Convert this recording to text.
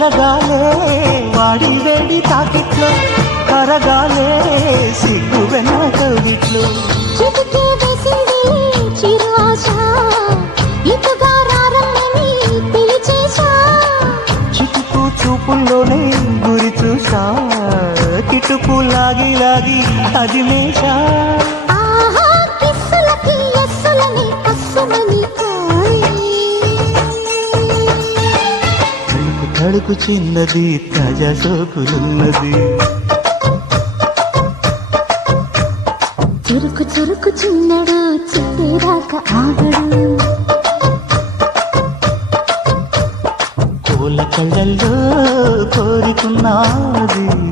ఎరగాలే వాడి వేడి తాకిట్లో. కరగాలే సిగ్గు వెనక విట్లో. చెబుతూ వెసిడి చిటుకు చూపుల్లోనే గురి చూసా కిటుకు లాగి లాగి అదిమేశా. తడుకు తడుకు చిన్నది తాజా సోకులున్నది చురుకు చురుకు చిన్నడు చిట్టేరాక ఆగడు. పూల కళ్ళల్లో కోరుకున్నది.